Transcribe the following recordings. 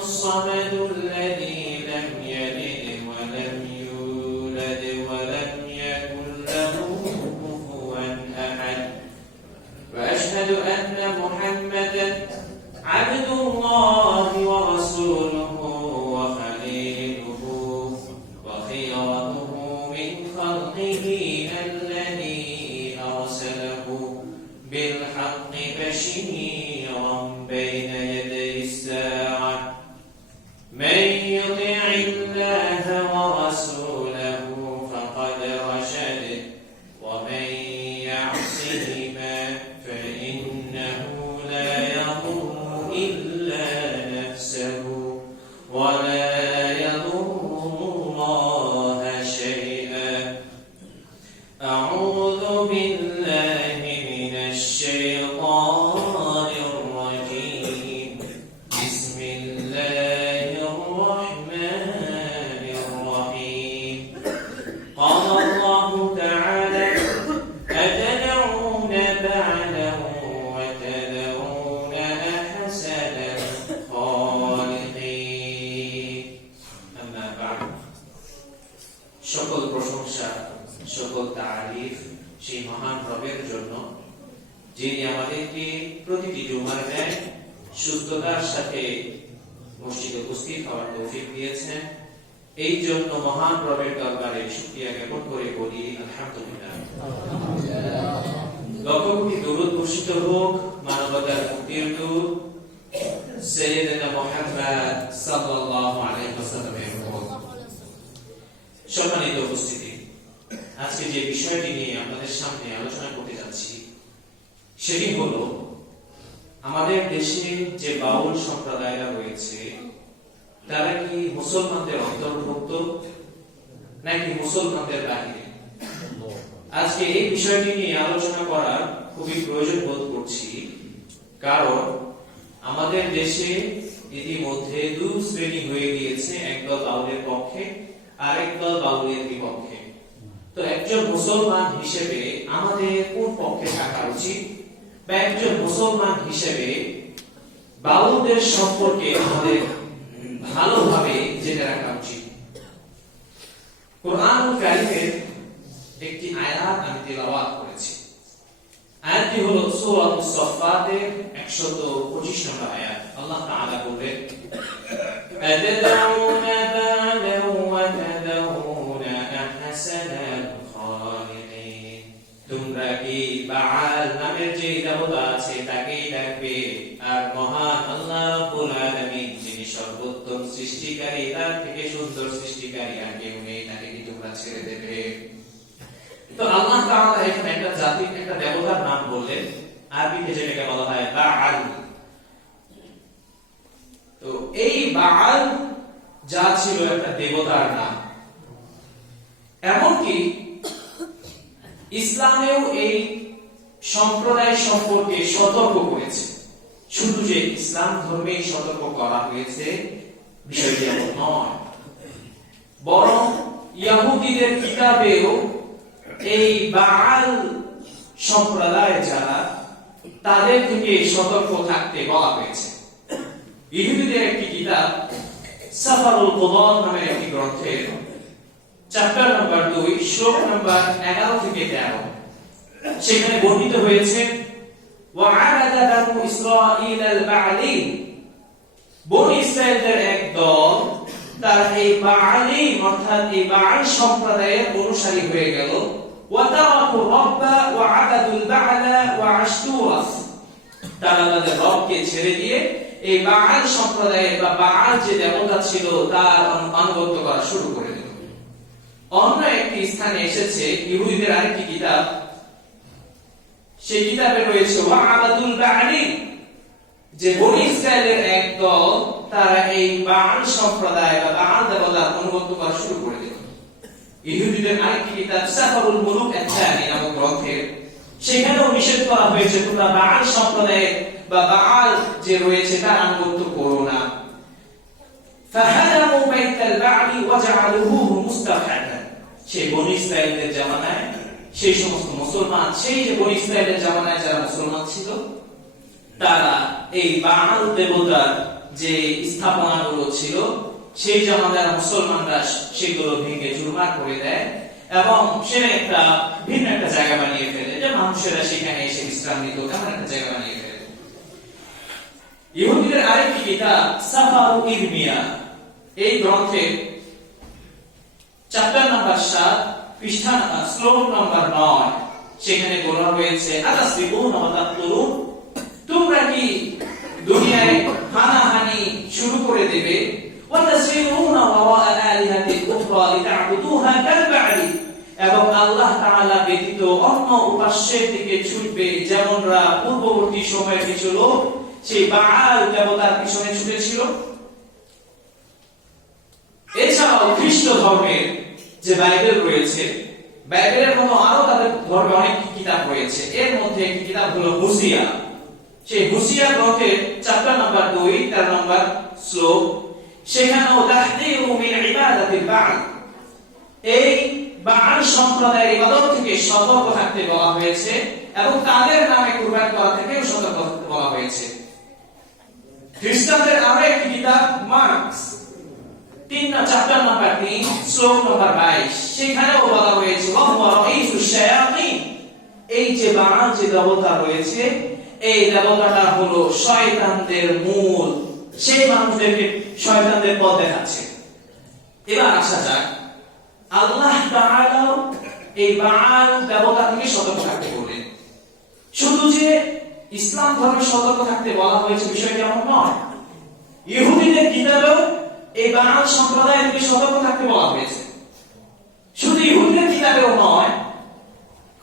الصمد الذي لم يلد ولم يولد ولم يكن له كفوا أحد وأشهد أن محمدا عبد الله ورسوله وخليله وخيرته من خلقه الذي أرسله بالحق بشيرا بين يدي الساعة من يطع الله ورسوله فقد رشد ومن يعصهما فإنه لا يضر إلا نفسه ولا يضر الله شيئا أعوذ بالله من الشيطان الرجيم بسم الله الرحمن الرحيم قال الله تعالى أتدعون بعده وتذرون أحسن الخالقين أما بعد সকল প্রশংসা সকল তারিফ সেই মহান রবের জন্য যিনি আমাদেরকে প্রতিটি জুমার ন্যায় সুস্থতার সাথে মসজিদে উপস্থিত হওয়ার তৌফিক দিয়েছেন। এই জন্য মহান রবের দরবারে শুকরিয়া জ্ঞাপন করে বলি আলহামদুলিল্লাহ। লক্ষ কোটি দরুদ বর্ষিত হোক মানবতার মুক্তির দূত সাইয়্যিদনা মুহাম্মদ সাল্লাল্লাহু আলাইহি ওয়াসাল্লামের উপর। সম্মানিত উপস্থিতি, আজকে যে বিষয়টি নিয়ে আপনাদের সামনে আলোচনা করতে যাচ্ছি সেটি হলো আমাদের দেশে যে বাউল সম্প্রদায়রা রয়েছে তারা কি মুসলমানদের অন্তর্ভুক্ত নাকি মুসলমানদের বাহিরে। আজকে এই বিষয়টি নিয়ে আলোচনা করার খুবই প্রয়োজন বোধ করছি, কারণ আমাদের দেশে ইতিমধ্যে দুই শ্রেণী হয়ে গিয়েছে, একদল বাউলের পক্ষে আর একদল বাউলের বিপক্ষে। তো একজন মুসলমান হিসেবে আমাদের কোন পক্ষে থাকা উচিত বা একজন মুসলমান হিসেবে বাউলদের সম্পর্কে আমাদের ভালোভাবে জেনে রাখা উচিত। কুরআনুল কারীমের একটি আয়াত আমি তেলাওয়াত করেছি। আয়াতটি হলো সূরা মুসাফফাতের 125 নম্বর আয়াত। আল্লাহ তাআলা বলেন আতাদউনা বা'দাহু ওয়া তাদউনা আহসানাল খালিকিন, তোমরা কি বাআল নামের যে দেবতা আছে তাকেই ডাকবে আর মহান আল্লাহ রাব্বুল আলামিন যিনি সর্বোত্তম সৃষ্টিকারী তার থেকে সুন্দর সৃষ্টিকারী আর কেউ নেই, তাকে কি তোমরা ছেড়ে দেবে? তো আল্লাহ তাআলা এখানে একটা জাতির একটা দেবতার নাম বললেন, আরবিতে যেটাকে বলা হয় বাআল। তো এই বাআল যা ছিল একটা দেবতার নাম, এমনকি ইসলামেও এই সম্প্রদায় সম্পর্কে সতর্ক করেছে। শুধু যে ইসলাম ধর্মে সতর্ক করা হয়েছে বিষয়টি এমন নয়, বরং ইহুদিদের কিতাবেও এই বাআল সম্প্রদায় যারা তাদের থেকে সতর্ক থাকতে বলা হয়েছে। ইহুদিদের একটি কিতাব সাফারুল কুদর নামের একটি গ্রন্থের চ্যাপ্টার নাম্বার 2 শ্লোক নাম্বার 11 থেকে 13 সেখানে বর্ণিত হয়েছে ওয়া'আবাদা বানু ইসরাঈল আল-বা'লিন, বনি ইসরাঈলদের এক দল তারা এই বা'লিন অর্থাৎ এই বা'ল সম্প্রদায়ের অনুসারী হয়ে গেল। ওয়া তারাকু রাব্বা ওয়া আবাদুল বা'লা ওয়া আশতুরাস, তারা তাদের রবকে ছেড়ে দিয়ে এই বা'ল সম্প্রদায়ের বা বা'ল যে দেবতা ছিল তার আনুগত্য করা শুরু করে দিল। অন্য একটি স্থানে এসেছে ইহুদিদের আরেকটি কিতাব, সেই কিতাবে রয়েছে ওয়া'আবাদুল বা'লিন, যে বনি ইসরাঈলের এক দল তারা এই বা'ল সম্প্রদায় বা বা'ল দেবতার আনুগত্য করা শুরু করে দিল। ইহুদিদের আরেকটি কিতাব সাফারুল মুলুক আত-তানি নামক গ্রন্থের সেখানেও নিষেধ করা হয়েছে তোমরা বা'ল সম্প্রদায়ের বা বা'ল যে রয়েছে তার আনুগত্য করো না। ফাহাদামু বাইতাল বা'লি ওয়া জা'আলুহু মুস্তাহাদান, সেই বনি ইসরাঈলের জামানায় সেই সমস্ত মুসলমান, সেই যে বনি ইসরাঈলের জামানায় যারা মুসলমান ছিল তারা এই বা'ল দেবতার যে স্থাপনাগুলো ছিল সেই জমাদার মুসলমানরা সেগুলো ভেঙে চুরমার করে দেয় এবং সেটা একটা ভিন্ন একটা জায়গা বানিয়ে ফেলে, যে মানুষেরা সেখানে এসে বিশ্রাম নিত তেমন একটা জায়গা বানিয়ে ফেলে। ইহুদিদের আরেকটি কিতাব সাফারু ইরমিয়া, এই গ্রন্থের চ্যাপ্টার নাম্বার 7 পৃষ্ঠা শ্লোক নাম্বার 9, সেখানে বলা হয়েছে আতাসবিকুনা ওয়া তাকতুলুন, তোমরা কি দুনিয়ায় হানাহানি শুরু করে দেবে, ওয়া তাসিরুনা ওয়া আলিহাতি উখরা লিতা'বুদুহা কালবা'দি, এবং আল্লাহ তাআলা ব্যতীত অন্য উপাস্যের দিকে ছুটবে যেমনরা পূর্ববর্তী সময়ে ছিল সেই বাআল দেবতার পিছনে ছুটেছিল। এছাড়াও খ্রিস্ট ধর্মের যে বাইবেল রয়েছে, বাইবেলের মতো আরো তাদের ধর্মে অনেক কিতাব রয়েছে, এর মধ্যে একটি কিতাব হলো হুসিয়া। সেই হুসিয়া গ্রন্থের চ্যাপ্টার নাম্বার 2 13 নম্বর শ্লোক, সেখানেও তাহযীরু মিন ইবাদাতিল বা'ল, এই বা'ল সম্প্রদায়ের ইবাদত থেকে সতর্ক থাকতে বলা হয়েছে এবং তাদের নামে কুরবান করা থেকেও সতর্ক থাকতে বলা হয়েছে। খ্রিস্টানদের আরো একটি কিতাব মার্কস চ্যাপ্টার নাম্বার 3 শ্লোক নাম্বার 22, সেখানেও বলা হয়েছে এই যে বা'ল যে দেবতা রয়েছে, এই দেবতাটা হলো শয়তানদের মূল, সেই মানুষদেরকে শয়তানদের পথ দেখাচ্ছে। এবার আসা যাক, আল্লাহ তাআলা এই বা'ল দেবতা থেকে সতর্ক থাকতে বলেন। শুধু যে ইসলাম ধর্মে সতর্ক থাকতে বলা হয়েছে বিষয়টা এমন নয়, ইহুদিদের কিতাবেও এই বা'ল সম্প্রদায় থেকে সতর্ক থাকতে বলা হয়েছে। শুধু ইহুদিদের কিতাবেও নয়,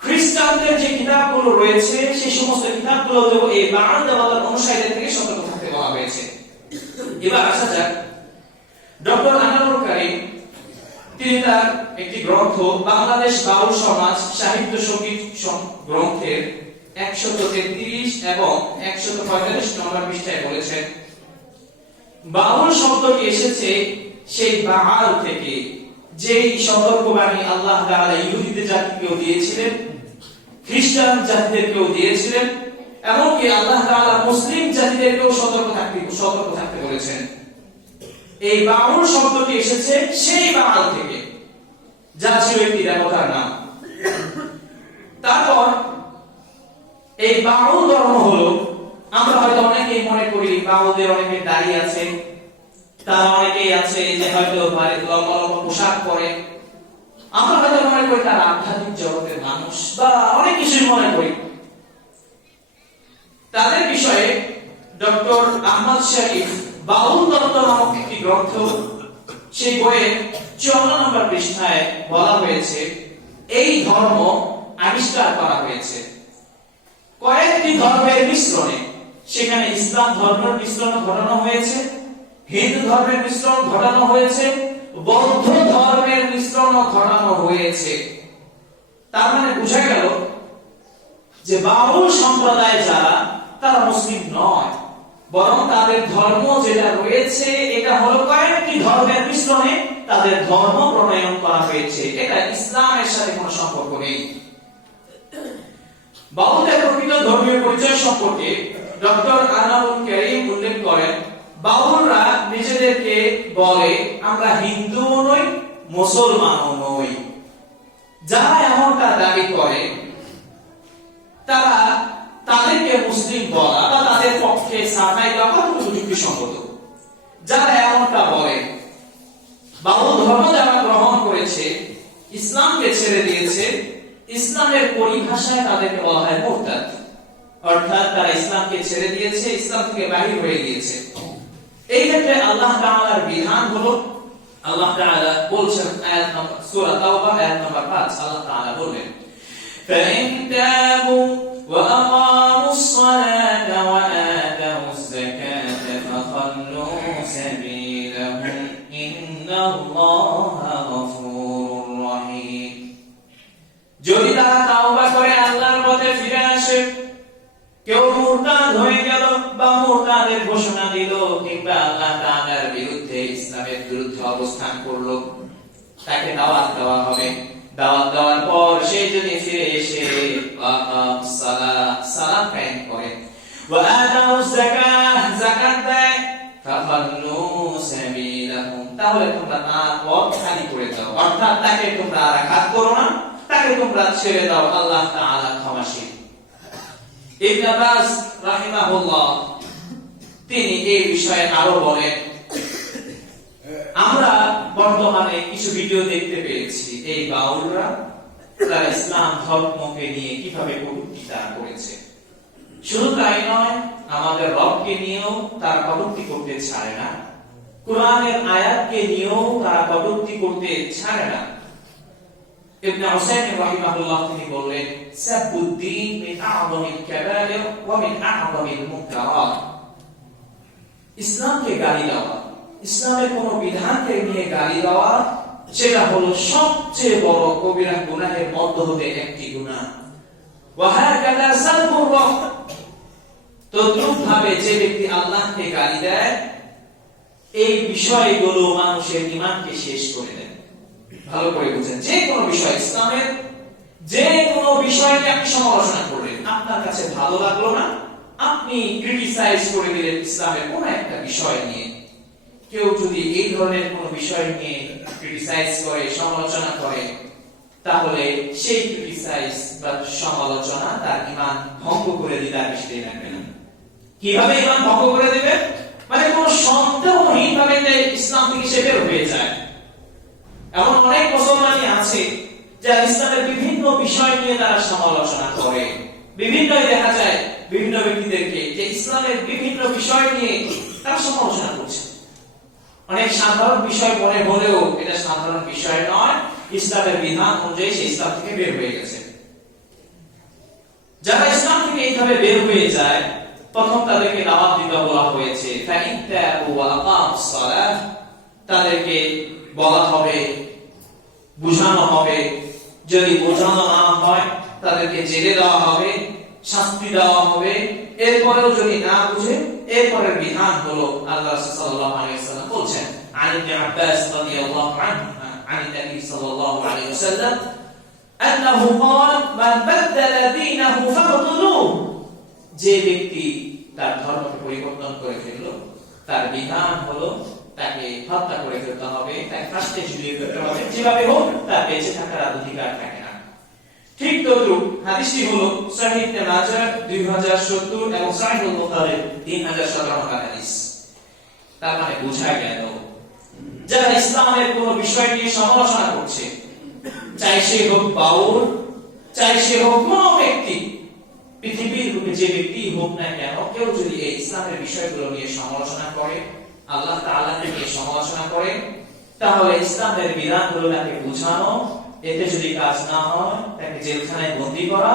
খ্রিস্টানদের যে কিতাবগুলো রয়েছে সেই সমস্ত কিতাবগুলোতেও এই বা'ল দেবতার অনুসারীদের থেকে সতর্ক থাকতে বলা হয়েছে। এবার আসা যাক, ডক্টর আনোয়ার কারীম তিনি তার একটি গ্রন্থ বাংলাদেশ বাউল সমাজ সাহিত্য সঙ্গীত গ্রন্থের 133 এবং 145 নম্বর পৃষ্ঠায় বলেছেন, বাউল শব্দটি এসেছে সেই বা'ল থেকে, যেই সতর্কবাণী আল্লাহ তাআলা ইহুদিদের জাতিকেও দিয়েছিলেন, খ্রিস্টান জাতিদেরকেও দিয়েছিলেন, এমনকি আল্লাহ তাআলা মুসলিম জাতিদেরকেও সতর্ক থাকতে বলেছেন। এই বাউল শব্দটি এসেছে সেই বা'ল থেকে, যা ছিল একটি দেবতার নাম। তারপর এই বাউল ধর্ম হলো, আমরা হয়তো অনেকেই মনে করি বাউলদের অনেকের দাড়ি আছে, তারা অনেকেই আছে যে হয়তো লম্বা লম্বা পোশাক পরে, আমরা হয়তো মনে করি তারা আধ্যাত্মিক জগতের মানুষ বা অনেক কিছুই মনে করি। তাদের বিষয়ে ডক্টর আহমদ শরীফ বাউল তত্ত্ব নামক একটি গ্রন্থ, সেই বইয়ের 54 নম্বর পৃষ্ঠায় বলা হয়েছে এই ধর্ম আবিষ্কার করা হয়েছে কয়েকটি ধর্মের মিশ্রণে। সেখানে ইসলাম ধর্মের মিশ্রণ ঘটানো হয়েছে, হিন্দু ধর্মের মিশ্রণ ঘটানো হয়েছে, বৌদ্ধ ধর্মের মিশ্রণ ঘটানো হয়েছে। তার মানে বোঝা গেল যে বাউল সম্প্রদায় যারা, তারা মুসলিম নয়, বরং তাদের ধর্ম যেটা রয়েছে এটা হলো কয়েকটি ধর্মের মিশ্রণে তাদের ধর্ম প্রণয়ন করা হয়েছে, এটা ইসলামের সাথে কোনো সম্পর্ক নেই। বাউলদের প্রকৃত ধর্মীয় পরিচয় সম্পর্কে ডক্টর আনোয়ার কারীম উল্লেখ করেন, বাউলরা নিজেদেরকে বলে আমরা হিন্দুও নই মুসলমানও নই। যারা এমনটা দাবি করে তারা তাদেরকে মুসলিম বলা বা তাদের পক্ষে সাফাই দেওয়া কতটুকু যুক্তিসঙ্গত? যারা এমনটা বলে, বাউল ধর্ম যারা গ্রহণ করেছে, ইসলামকে ছেড়ে দিয়েছে, ইসলামের পরিভাষায় তাদেরকে বলা হয় মুরতাদ, অর্থাৎ তারা ইসলামকে ছেড়ে দিয়েছে, ইসলাম থেকে বাহির হয়ে গিয়েছে। এই ক্ষেত্রে আল্লাহ তাআলার বিধান হলো, আল্লাহ তাআলা বলছেন আয়াত নম্বর সূরা তাওবা আয়াত নম্বর 5, আল্লাহ তাআলা বলেন فَإِن تَابُوا وَأَقَامُوا الصَّلَاةَ وَآتَوُا الزَّكَاةَ فَخَلُّوا سَبِيلَهُمْ إِنَّ اللَّهَ غَفُورٌ رَّحِيمٌ। যদি তারা তাওবা করে আল্লাহর পথে ফিরে আসে, কেউ মুরতাদ হয়ে গেল বা মুরতাদের ঘোষণা দিল কিংবা আল্লাহ তাআলার বিরুদ্ধে ইসলামের বিরুদ্ধে অবস্থান করলো, তাকে দাওয়াত দেওয়া হবে। দাওয়াত দেওয়ার পর সে যদি ফিরে এসে সালাত কায়েম করে, ওয়া আতাউ যাকাত যাকাত দেয়, ফাখুল্লু সাবিলাহুম, তাহলে তোমরা তার পথ খালি করে দাও, অর্থাৎ তাকে তোমরা আর আঘাত করো না, তাকে তোমরা ছেড়ে দাও, আল্লাহ তাআলা ক্ষমাশীল। ইবনে আব্বাস রাহিমাহুল্লাহ তিনি এই বিষয়ে আরো বলেন, আমরা বর্তমানে কিছু ভিডিও দেখতে পেয়েছি এই বাউলরা তারা ইসলাম ধর্মকে নিয়ে কিভাবে কটূক্তি তারা করেছে। শুধু তাই নয়, আমাদের রবকে নিয়েও তারা কটূক্তি করতে ছাড়ে না, কোরআনের আয়াতকে নিয়েও তারা কটূক্তি করতে ছাড়ে না। ইবনে হুসাইন রাহিমাহুল্লাহ তিনি বললেন, সাবুদ্দিন মিন আ'যামিল কাবায়ের ওয়া মিন আ'যামিল মুনকারাত। ইসলামকে গালি দেওয়া, ইসলামের কোন বিধানকে নিয়ে গালি দেওয়া, সেটা হলো সবচেয়ে বড় কবিরা গুনাহের মধ্য হতে একটি গুনাহ। ওয়া হাকাযা সাবুর রব, তদ্রূপভাবে যে ব্যক্তি আল্লাহকে গালি দেয়, এই বিষয়গুলো মানুষের ঈমানকে শেষ করে দেয়। ভালো করে বুঝেন, যে কোনো বিষয়, ইসলামের যে কোনো বিষয়কে আপনি সমালোচনা করলেন, আপনার কাছে ভালো লাগলো না, আপনি ক্রিটিসাইজ করে দিলেন ইসলামের কোন একটা বিষয় নিয়ে। কেউ যদি এই ধরনের কোন বিষয় নিয়ে ক্রিটিসাইজ করে, সমালোচনা করে, তাহলে সেই ক্রিটিসাইজ বা সমালোচনা তার ঈমান ভঙ্গ করে দিতে আর বেশি দেরি লাগবে না। কিভাবে ঈমান ভঙ্গ করে দিবে? মানে কোন সন্দেহহীন ভাবে ইসলাম থেকে সে বের হয়ে যায়। এমন অনেক মুসলমানই আছে যারা ইসলামের বিভিন্ন বিষয় নিয়ে তারা সমালোচনা করে। বিভিন্ন দেখা যায় বিভিন্ন ব্যক্তিদেরকে যে ইসলামের বিভিন্ন বিষয় নিয়ে তারা সমালোচনা করছে। অনেক সাধারণ বিষয় মনে হলেও এটা সাধারণ বিষয় নয়, ইসলামের বিধান অনুযায়ী সে ইসলাম থেকে বের হয়ে গেছে। যারা ইসলাম থেকে এইভাবে বের হয়ে যায়, প্রথম তাদেরকে দাওয়াত দিতে বলা হয়েছে, ফাইনতাবু ওয়া আকামুস সালাহ, তাদেরকে বলা হবে, বুঝানো হবে, যদি বোঝানো না হয় তাদেরকে জেলে দেওয়া হবে, শাস্তি দেওয়া হবে। এরপরেও যদি না বুঝে, এরপরের বিধান হলো আল্লাহ রাসূল সাল্লাল্লাহু আলাইহি ওয়াসাল্লাম বলছেন, আন ইবনে আব্বাস রাদিয়াল্লাহু আনহু আন নবী সাল্লাল্লাহু আলাইহি ওয়াসাল্লাম আন্নাহু ক্বাল মান বাদদালা দীনাহু ফাকতুলুহু, যে ব্যক্তি তার ধর্মকে পরিবর্তন করে ফেললো, তার বিধান হলো তাকে হত্যা করে ফেলতে হবে, তাকে ফাঁসিতে ঝুলিয়ে ফেলতে হবে, যেভাবে হোক তার বেঁচে থাকার অধিকার থাকে না। ঠিক তদ্রূপ হাদিসটি হলো সহিহ ইবনে মাজাহ 2070 এবং সহিহুল বুখারী 3017 নম্বর হাদিস। তার মানে বোঝা গেল, যারা ইসলামের কোন বিষয় নিয়ে সমালোচনা করছে, চাই সে হোক বাউল, চাই সে হোক কোন ব্যক্তি, পৃথিবীর বুকে যে ব্যক্তি হোক না কেন, কেউ যদি এই ইসলামের বিষয়গুলো নিয়ে সমালোচনা করে, আল্লাহ তাআলাকে নিয়ে সমালোচনা করে, তাহলে ইসলামের বিধানগুলো তাকে বোঝানো, এতে যদি কাজ না হয় তাকে জেলখানায় বন্দী করা,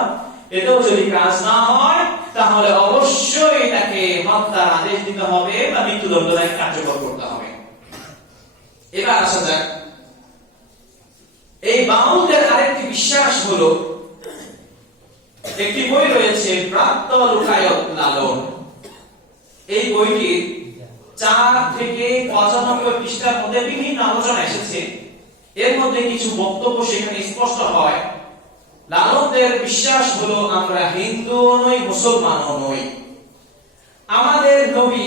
এতেও যদি কাজ না হয় তাহলে অবশ্যই তাকে হত্যার আদেশ দিতে হবে বা মৃত্যুদণ্ড তাকে কার্যকর করতে হবে। এবার আসা যাক, এই বাউলদের আরেকটি বিশ্বাস হলো, একটি বই রয়েছে প্রাপ্ত লুকায়ত লালন। এই বইটির 4 থেকে 95 পৃষ্ঠার মধ্যে বিভিন্ন আলোচনা এসেছে। এর মধ্যে কিছু বক্তব্য সেখানে স্পষ্ট হয়। লালনদের বিশ্বাস হলো, আমরা হিন্দু নই, মুসলমানও নই, আমাদের নবী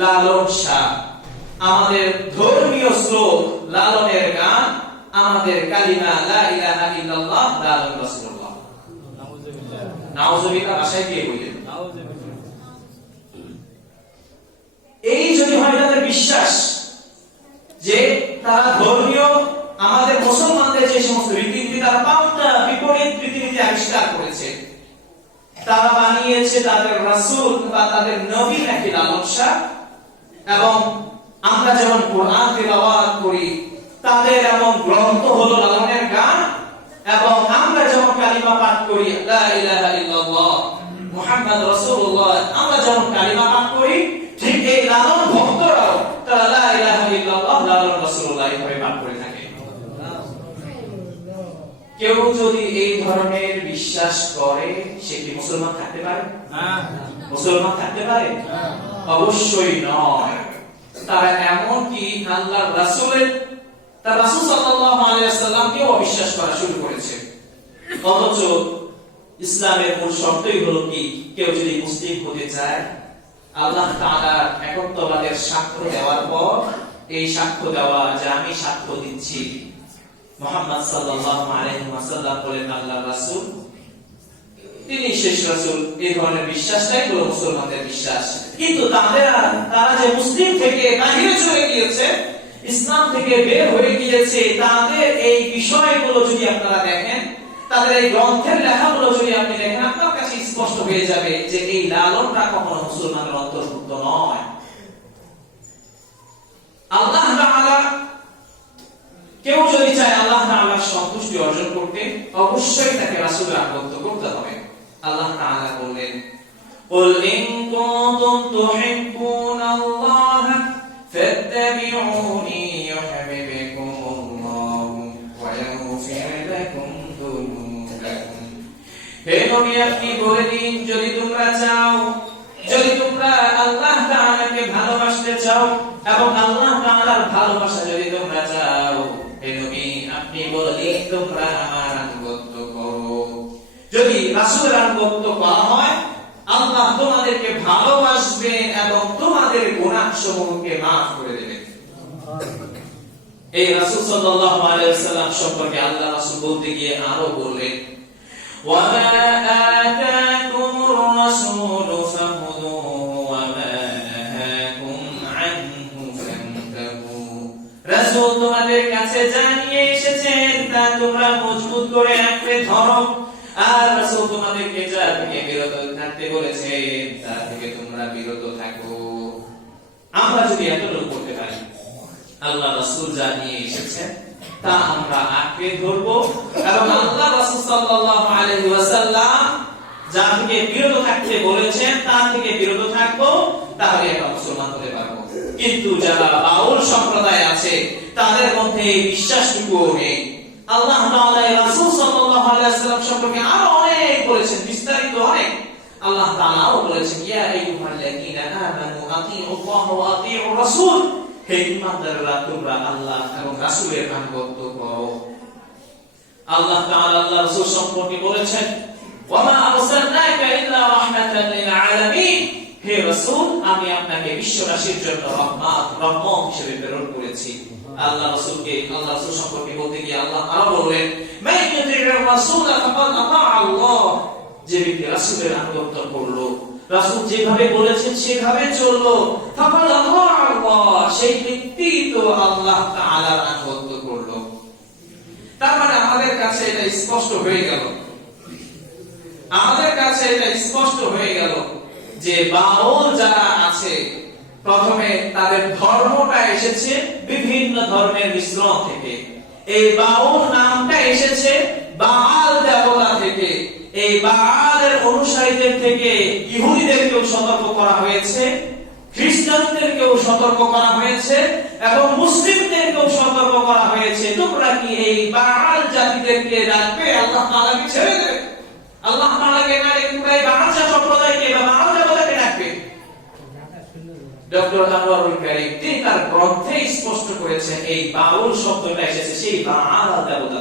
লালন শাহ, আমাদের ধর্মীয় শ্লোক লালনের গান, আমাদের কালিমা লা ইলাহা ইল্লাল্লাহ লালন রাসূলুল্লাহ। নাউযুবিল্লাহ, আশায় কে বলেন এই যদি হয় তাদের বিশ্বাস, যে তারা ধর্মীয়, আমাদের মুসলমানদের যে সমস্ত রীতিনীতি তারা পাল্টা বিপরীত রীতিনীতি আবিষ্কার করেছে, তারা বানিয়েছে তাদের রাসূল বা তাদের নবী নাকি লালন শাহ, এবং আমরা যেমন কোরআন তিলাওয়াত করি, তাদের এমন গ্রন্থ হলো লালনের গান, এবং আমরা যেমন কালিমা পাঠ করি লা ইলাহা ইল্লাল্লাহ মুহাম্মদ রাসূলুল্লাহ, আমরা যেমন কালিমা পাঠ করি, ঠিক এই লালন ভক্তরাও তারা লা ইলাহা ইল্লাল্লাহ লালন রাসূলুল্লাহ এভাবে পাঠ করে থাকে। কেউ যদি এই ধরনের বিশ্বাস করে, সে কি মুসলমান থাকতে পারে? মুসলমান থাকতে পারে? অবশ্যই নয়। তারা এমন কি আল্লাহর রাসূলের, তার রাসূল সাল্লাল্লাহু আলাইহি ওয়াসাল্লামকে অবিশ্বাস করা শুরু করেছে। অথচ ইসলামের মূল শর্তই হলো কি, কেউ যদি মুসলিম হতে চায় আল্লাহ তাআলার একত্ববাদের সাক্ষ্য দেওয়ার পর এই সাক্ষ্য দেওয়া যে আমি সাক্ষ্য দিচ্ছি মুহাম্মদ সাল্লাল্লাহু আলাইহি ওয়াসাল্লাম বলেন আল্লাহর রাসূল, তিনি শেষ রাসূল, এই ধরনের বিশ্বাসটাই হলো মুসলমানদের বিশ্বাস। কিন্তু তারা যে মুসলিম থেকে বাহিরে চলে গিয়েছে, ইসলাম থেকে বের হয়ে গিয়েছে, তাদের এই বিষয়গুলো যদি আপনারা দেখেন, তাদের এই গ্রন্থের লেখাগুলো যদি আপনি দেখেন, আপনার কাছে স্পষ্ট হয়ে যাবে যে এই লালনটা কখনো মুসলমানের অন্তর্ভুক্ত নয়। আল্লাহ তাআলা, কেউ যদি চায় আল্লাহ তাআলার সন্তুষ্টি অর্জন করতে, অবশ্যই তাকে রাসূলের আনুগত্য করতে হবে। আল্লাহ তাআলা বললেন, কুল ইন কুনতুম তুহিব্বুনাল্লাহ ফাত্তাবিউনি ইউহিব্বুকুমুল্লাহু ওয়া ইয়াগফির লাকুম যুনুবাকুম। হে নবী, আপনি বলে দিন, যদি তোমরা চাও, যদি তোমরা আল্লাহ তাআলাকে ভালোবাসতে চাও এবং আল্লাহ তাআলার ভালোবাসা যদি তোমরা চাও, হে নবী আপনি বলে দিন তোমরা আমার আনুগত্য করো। যদি রাসূলের আনুগত্য করা হয়, আল্লাহ তোমাদেরকে ভালোবাসবেন এবং তোমাদের গুনাহসমূহকে maaf করে দেবেন। এই রাসূল সাল্লাল্লাহু আলাইহি ওয়াসাল্লাম সম্পর্কে আল্লাহ রাসূল বলতে গিয়ে আরো বললেন, ওয়া মা আতাকুমুর রাসূলু ফাখুযুহু ওয়া মা নাহাকুম আনহু ফান্তাহু। রাসূল তোমাদের কাছে জানিয়ে এসেছেন তা তোমরা মজবুত করে আঁকড়ে ধরো, আর রাসূল তোমাদেরকে যা থেকে বিরত থাকতে বলেছেন তা থেকে তোমরা বিরত থাকো। আমরা যদি এতটুকু করতে পারি, আল্লাহ রাসূল যা নিয়ে এসেছেন তা আমরা আঁকড়ে ধরবো এবং আল্লাহ রাসূল সাল্লাল্লাহু আলাইহি ওয়াসাল্লাম যা থেকে বিরত থাকতে বলেছেন তা থেকে বিরত থাকবো, তাহলে আমরা মুসলমান হতে পারবো। কিন্তু যারা বাউল সম্প্রদায় আছে, তাদের মধ্যে এই বিশ্বাসটুকুও নেই। আল্লাহ তাআলা রাসূল সাল্লাল্লাহু আলাইহি ওয়াসাল্লাম সম্পর্কে আরো অনেক বলেছেন, বিস্তারিত অনেক। আল্লাহ তাআলাও বলেছেন, ইয়া আইয়ুহাল্লাযীনা আমানু আতিউল্লাহ ওয়া আতিউর রাসূল। হে ঈমানদাররা, তোমরা আল্লাহ এবং রাসূলের আনুগত্য করো। আল্লাহ তাআলা আল্লাহ রাসূল সম্পর্কে বলেছেন, ওয়া মা আরসালনাকা ইল্লা রাহমাতাল লিল আলামিন। হে রাসূল, আমি আপনাকে বিশ্ববাসীর জন্য রহমত হিসেবে প্রেরণ করেছি। আল্লাহ রাসূলকে, আল্লাহ রাসূল সম্পর্কে বলতে গিয়ে আল্লাহ আরো বললেন, মান ইউতি'র রাসূল ফাকাদ আতা আল্লাহ। যে ব্যক্তি রাসূলের আনুগত্য করলো, রাসূল যেভাবে বলেছেন সেভাবে চললো, ফাকাদ আতা আল্লাহ, সেই ব্যক্তি তো আল্লাহ তাআলার আনুগত্য করলো। তার মানে আমাদের কাছে এটা স্পষ্ট হয়ে গেল, আমাদের কাছে এটা স্পষ্ট হয়ে গেল যে বাউল যারা আছে, প্রথমে তাদের ধর্মটা এসেছে বিভিন্ন ধর্মের মিশ্রণ থেকে। এই বাউল নামটা এসেছে বাআল দেবতা থেকে। এই বাআলের অনুসারীদের থেকে ইহুদিদেরকেও সতর্ক করা হয়েছে, খ্রিস্টানদেরকেও সতর্ক করা হয়েছে এবং মুসলিমদেরকেও সতর্ক করা হয়েছে। তোমরা কি এই বাআল জাতিদেরকে রাখবে? আল্লাহ তাআলাকে ছেড়ে দেবে? আল্লাহ তাআলাকে না রেখে তোমরা এই বাআল সম্প্রদায়কে বা বাআল দেবতাকে রাখবে? ডক্টর আনোয়ারুল কারীম তিনি তার গ্রন্থে স্পষ্ট করেছেন, এই বাউল শব্দটা এসেছে সেই বাআল দেবতা